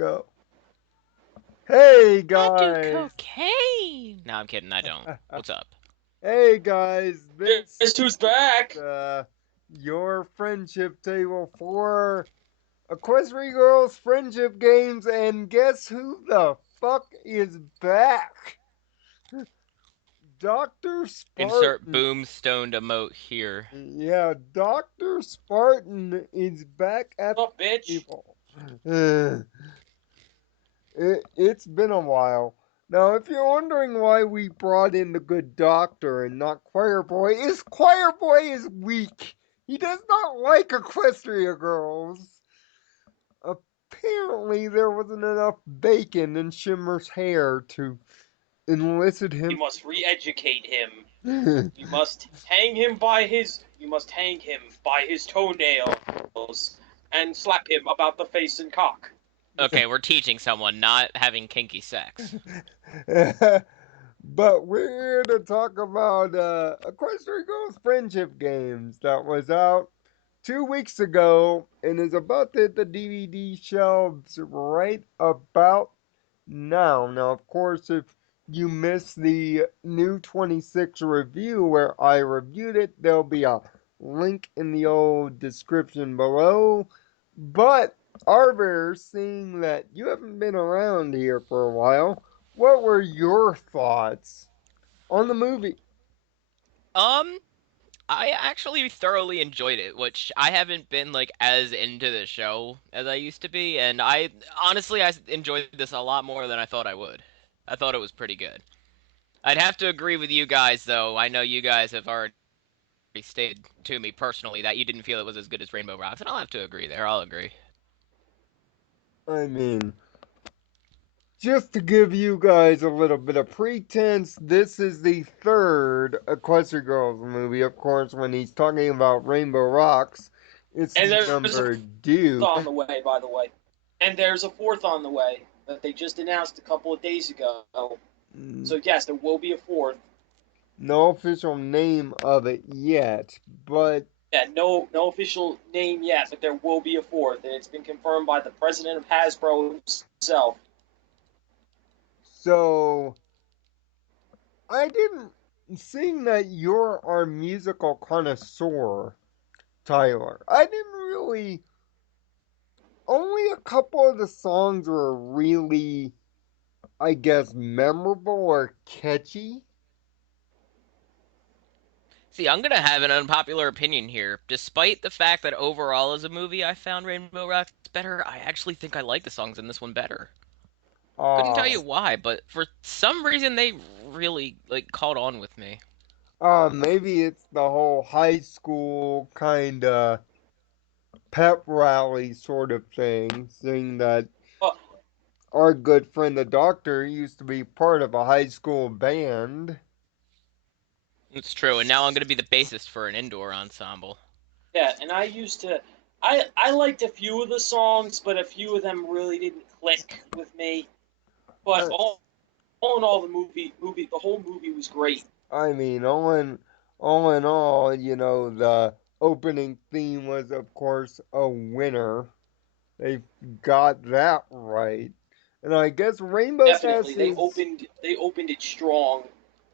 go. Hey I do guys. cocaine. No, I'm kidding. I don't. What's up? Hey guys. This Guess who's back? is your friendship table for Equestria Girls friendship games, and guess who the fuck is back? Doctor Insert Spartan. boomstoned emote here. Yeah, Doctor Spartan is back at What's up, the bitch? table. It's been a while. Now, if you're wondering why we brought in the good doctor and not Choir Boy, Choir Boy is weak. He does not like Equestria Girls. Apparently, there wasn't enough bacon in Shimmer's hair to enlist You him. must re-educate him. You must hang him by his. You must hang him by his toenails and slap him about the face and cock. Okay, we're teaching someone, not having kinky sex. But we're here to talk about Equestria Girls friendship games that was out 2 weeks ago and is about to hit the DVD shelves right about now. Now, of course, if you missed the new 26 review where I reviewed it, there'll be a link in the old description below. But, Arver, seeing that you haven't been around here for a while, what were your thoughts on the movie? Um, I actually thoroughly enjoyed it, which I haven't been like as into the show as I used to be, and I enjoyed this a lot more than I thought I would. I thought it was pretty good. I'd have to agree with you guys though. I know you guys have already stated to me personally that you didn't feel it was as good as Rainbow Rocks, and I'll have to agree there. I'll agree. I mean, just to give you guys a little bit of pretense, this is the third Equestria Girls movie. Of course, when he's talking about Rainbow Rocks, it's And the there's a number fourth due. on the way, by the way. And there's a fourth on the way that they just announced a couple of days ago. So yes, there will be a fourth. No official name of it yet, but Yeah, no official name yet, but there will be a fourth, and it's been confirmed by the president of Hasbro himself. so I didn't. Seeing that you're our musical connoisseur, Tyler, I didn't really. Only a couple of the songs were really, I guess, memorable or catchy. See, I'm gonna have an unpopular opinion here. Despite the fact that overall as a movie I found Rainbow Rocks better, I actually think I like the songs in this one better. Couldn't tell you Uh, why, but for some reason they really like caught on with me. maybe it's the whole high school kind of pep rally sort of thing, seeing that Uh, our good friend the doctor used to be part of a high school band. It's true, and now I'm gonna be the bassist for an indoor ensemble. yeah, and I used to. I liked a few of the songs, but a few of them really didn't click with me. But Uh, all in all, the whole movie was great. I mean, all in all, the opening theme was, of course, a winner. They got that right. And I guess Definitely, they opened it strong.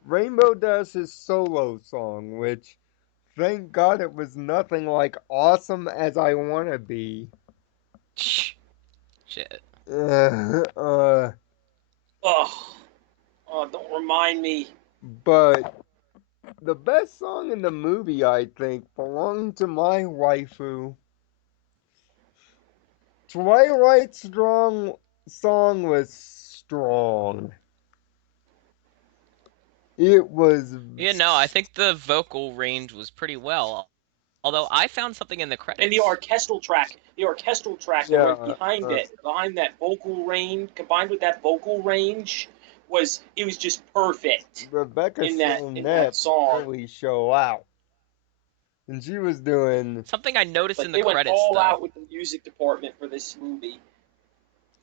Rainbow does his solo song, which thank God it was nothing like awesome as I wanna be. Shit. Uh, Ugh, oh, don't remind me. but the best song in the movie, I think, belonged to my waifu. Twilight's strong song was strong. It was. Yeah, no, I think the vocal range was pretty well. Although I found something in the And credits. the orchestral track that went Yeah, behind it, behind that vocal range, combined with that vocal range, was just perfect Rebecca in that Shonette song. really show out. And she was doing. Something I noticed in Like the they went credits, all though, out with the music department for this movie.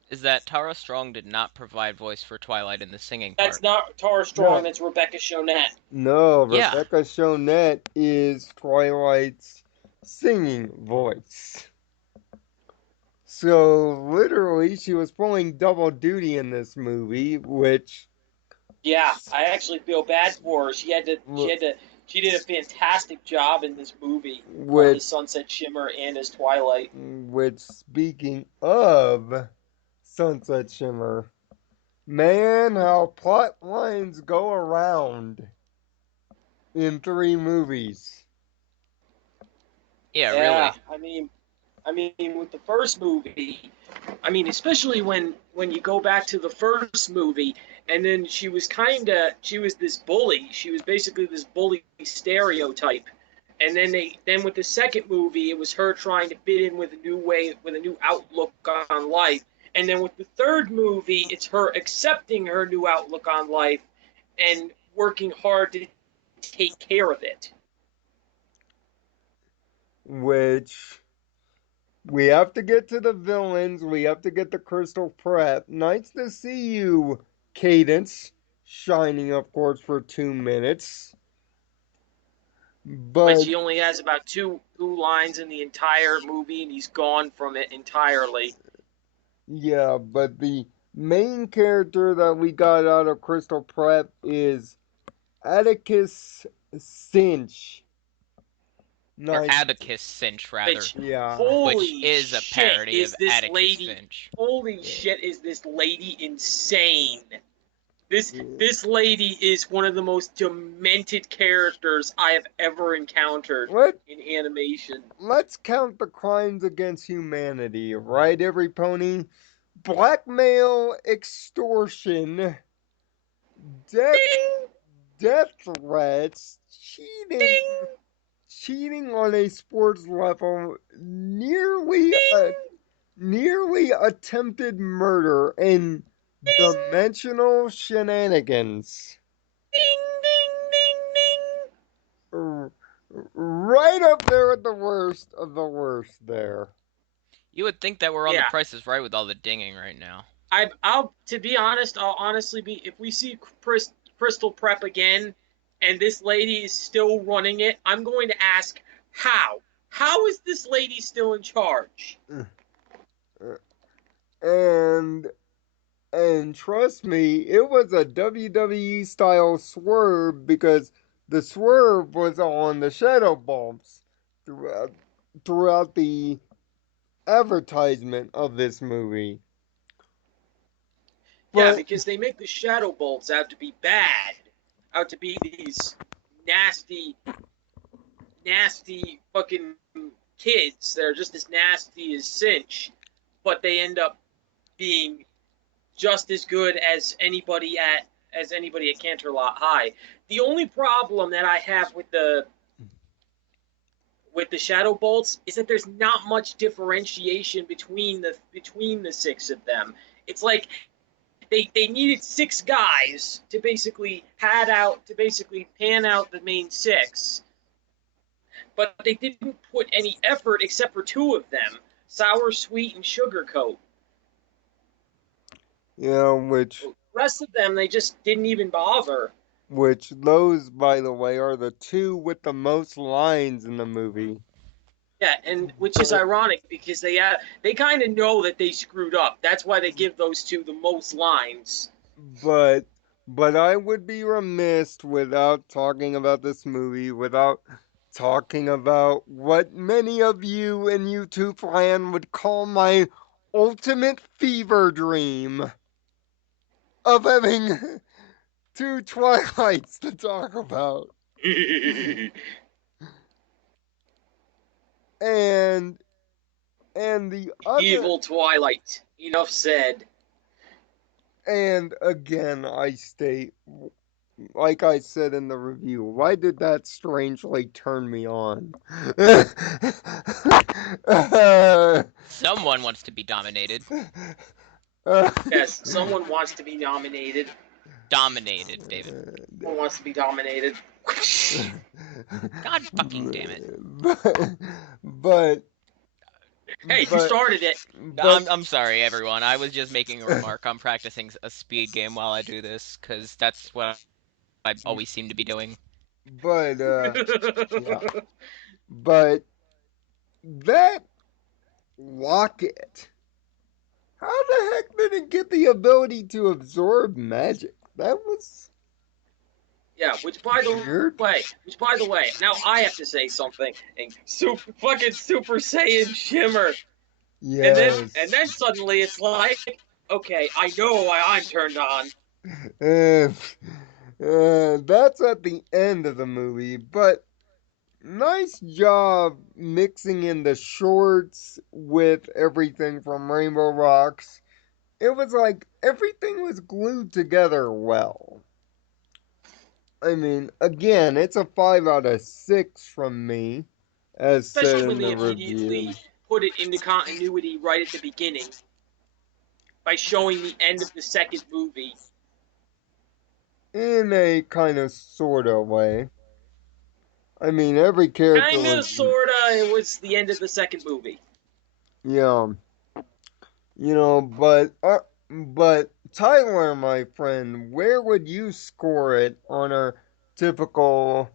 is that Tara Strong did not provide voice for Twilight in the singing That's part. not Tara Strong. No, That's Rebecca Shonette. no, Yeah, Rebecca Shonette is Twilight's singing voice. So literally, she was pulling double duty in this movie, Yeah, I actually feel bad for her. She did a fantastic job in this movie, both which, as Sunset Shimmer and as Twilight. speaking of Sunset Shimmer, man, how plot lines go around in 3 movies. Yeah, Yeah, really. I mean, with the first movie, I mean, especially when you go back to the first movie, and then she was this bully. She was basically this bully stereotype. And then with the second movie, it was her trying to fit in with a new outlook on life. And then with the third movie, it's her accepting her new outlook on life and working hard to take care of it. Which we have to get to the villains. We have to get the Crystal Prep. Nice to see you, Cadence. Shining, of course, for 2 minutes. But But she only has about two lines in the entire movie, and he's gone from it entirely. yeah, but the main character that we got out of Crystal Prep is Atticus Finch. Or Nice. Abacus Finch, rather. Which, Yeah. Which holy is a shit, parody of is this Atticus lady? Finch. Holy shit, is this lady insane? This Yeah. this lady is one of the most demented characters I have ever encountered Let in animation. let's count the crimes against humanity, right, every pony? Blackmail, extortion, death Ding, death threats, cheating, ding, on a sports level, ding, nearly attempted murder, and ding, dimensional shenanigans. ding, ding, ding, ding. R- right up there with the worst of the worst there. You would think that we're on the Yeah, Price is Right with all the dinging right now. I'll to be honest, I'll honestly be if we see Crystal Prep again, and this lady is still running it, I'm going to ask how. How is this lady still in charge? And trust me, it was a WWE style swerve because the swerve was on the shadow bumps throughout the advertisement of this movie. Yeah, But because they make the Shadow Bolts out to be bad, out to be these nasty, nasty fucking kids. They're just as nasty as Cinch, but they end up being just as good as anybody at Canterlot High. The only problem that I have with the Shadow Bolts is that there's not much differentiation between the six of them. It's like they needed six guys to basically pan out the main six, but they didn't put any effort except for two of them, Sour, Sweet, and Sugarcoat. yeah, The rest of them they just didn't even bother. those, by the way, are the two with the most lines in the movie. Yeah, and which is But ironic because they kind of know that they screwed up. That's why they give those two the most lines. but I would be remiss without talking about this movie, without talking about what many of you in YouTube land would call my ultimate fever dream of having two Twilights to talk about. And the other, Evil Twilight. Enough said. and again I state, like I said in the review, why did that strangely turn me on? uh, Someone wants to be dominated. uh, Yes, someone wants to be nominated. Dominated, David. Someone wants to be dominated. God fucking damn it. but Hey, you but started it. but I'm sorry, everyone. I was just making a remark. I'm practicing a speed game while I do this, because that's what I always seem to be doing. but yeah, but that locket. How the heck did it get the ability to absorb magic? That was Yeah, weird. which by the way, now I have to say something. And Super Saiyan Shimmer, and Yes. then suddenly it's like, okay, I know why I'm turned on. Uh, that's at the end of the movie, but nice job mixing in the shorts with everything from Rainbow Rocks. It was like everything was glued together well. I mean, again, it's a 5 out of 6 from me, as said Especially in when they the immediately review. put it into continuity right at the beginning by showing the end of the second movie. In a kind of sort of way. I mean, every character Kinda, was, sorta, it was the end of the second movie. yeah, but Tyler, my friend, where would you score it on a typical,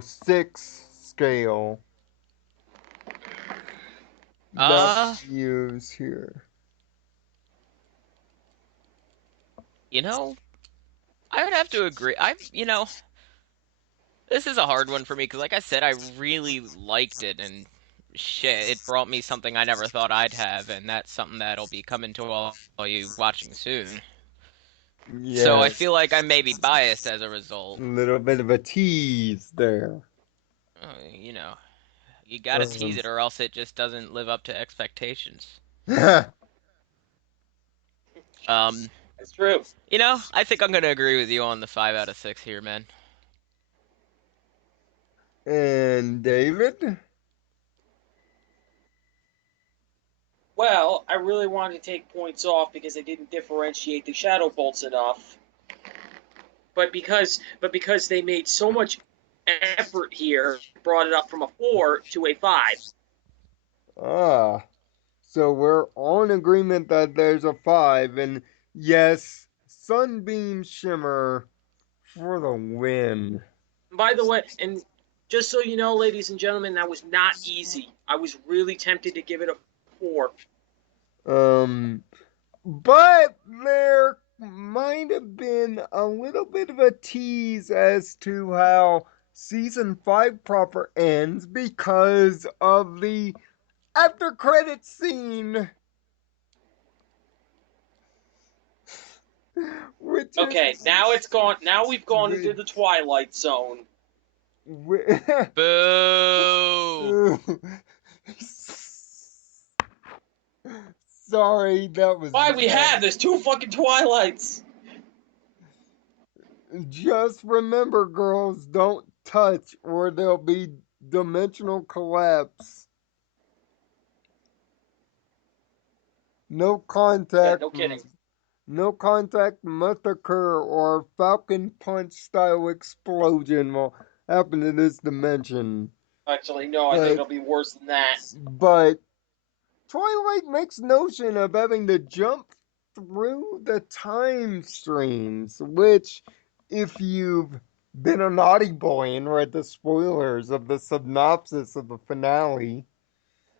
6 scale that Uh, we use here? you know, I would have to agree. This is a hard one for me because, like I said, I really liked it, and shit, it brought me something I never thought I'd have, and that's something that'll be coming to all you watching soon. So I feel Yes, like I may be biased as a a result. little bit of a tease there. You know, you gotta tease Um, it, or else it just doesn't live up to expectations. Um, That's true. I think I'm gonna agree with you on the 5 out of 6 here, man. and David? Well, I really wanted to take points off because I didn't differentiate the shadow bolts enough. But because they made so much effort here, brought it up from a 4 to a 5. Ah, so we're on agreement that there's a 5, and yes, Sunbeam Shimmer for the win. By the way, and just so you know, ladies and gentlemen, that was not easy. I was really tempted to give it a 4. Um, but there might have been a little bit of a tease as to how season 5 proper ends because of the after credit scene, which is Okay, now it's gone. Now we've gone into the Twilight Zone. Boo! Sorry, that was Why we bad. have? There's two fucking Twilights. Just remember, girls, don't touch or there'll be dimensional collapse. No Yeah, contact. no kidding. No contact must occur or Falcon Punch style explosion will happen in this dimension. Actually, no, I think But it'll be worse than that. but Twilight makes notion of having to jump through the time streams, which, if you've been a naughty boy and read the spoilers of the synopsis of the finale,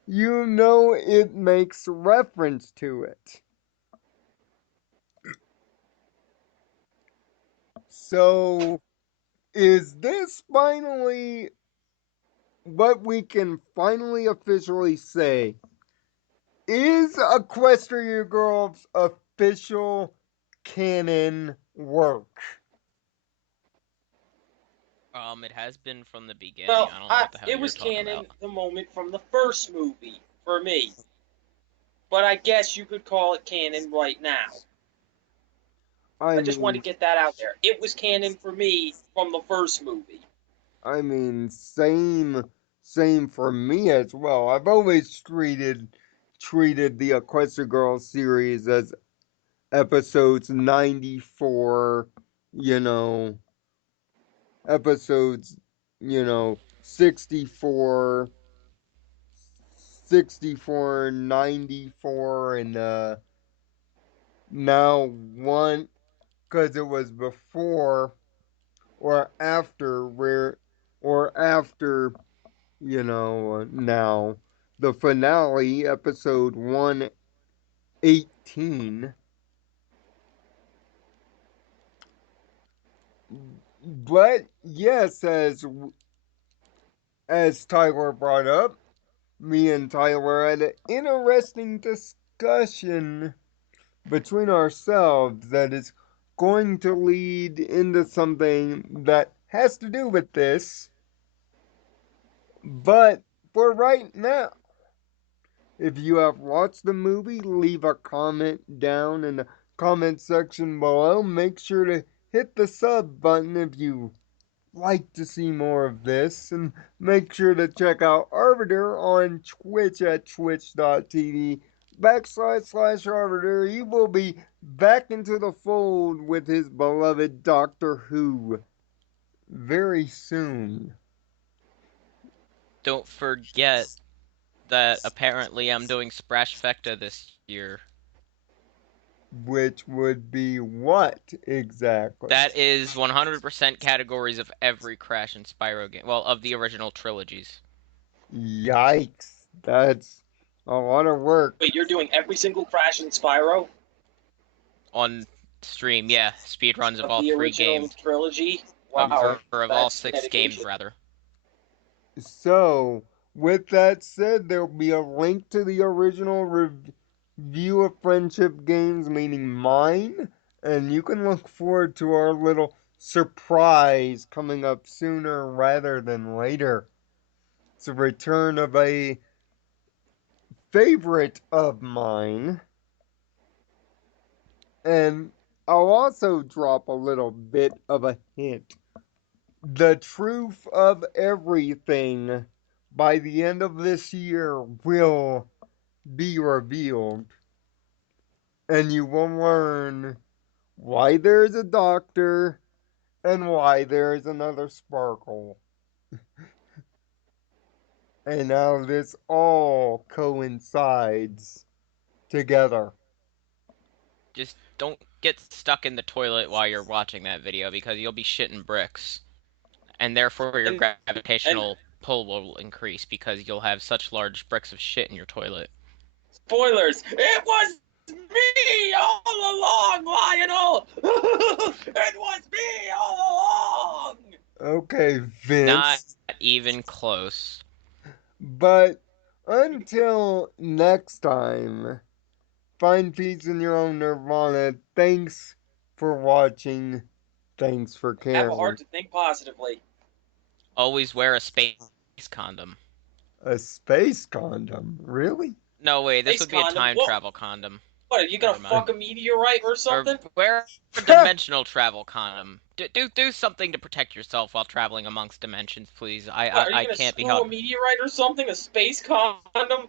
you know it makes reference to it. So, is this finally what we can finally officially say? Is Equestria Girls official canon work? It has been from the beginning. Well, I don't know what the hell it you're was talking canon about. the moment from the first movie for me, but I guess you could call it canon right now. I I just want to mean, get that out there. It was canon for me from the first movie. same for me as well. I've always treated the Equestria Girls series as episodes 94, you know, episodes, 64, 64, 94, and now one, because it was before or after where, or after, now the finale, episode 1 18. But yes, as Tyler brought up, me and Tyler had an interesting discussion between ourselves that is going to lead into something that has to do with this. But for right now, if you have watched the movie, leave a comment down in the comment section below. Make sure to hit the sub button if you like to see more of this, and make sure to check out Arbiter on Twitch at twitch.tv/Arbiter. He will be back into the fold with his beloved Doctor Who very soon, Don't forget that apparently I'm doing Sprashfecta this year. which would be what exactly? That is 100% categories of every Crash and Spyro game. Well, of the original trilogies. Yikes, that's a lot of work. Wait, you're doing every single Crash and Spyro On stream, yeah. Speedruns of of all the three original games. trilogy? Of, Wow, or of all that's six games, dedication. rather. So, with that said, there'll be a link to the original review of Friendship Games, meaning mine, and you can look forward to our little surprise coming up sooner rather than later. It's a return of a favorite of mine, and I'll also drop a little bit of a hint. The truth of everything by the end of this year will be revealed, and you will learn why there's a doctor and why there's another sparkle, and how this all coincides together. Just don't get stuck in the toilet while you're watching that video because you'll be shitting bricks. And therefore your And and gravitational pull will increase because you'll have such large bricks of shit in your toilet. spoilers, it was me all along, Lionel! It was me all along! Okay, Not Vince. even close. But until next time, find peace in your own nirvana. Thanks for watching. Thanks for Have a caring. heart to think positively. Always wear a space condom. A space condom? Really? No, wait, this Space would be a condom? time What? travel condom. What, are you gonna Never mind. fuck a meteorite or Or something? wear a dimensional travel condom. Do something to protect yourself while traveling amongst dimensions, please. What, are you I gonna can't be screw a helped. meteorite or something? A space condom?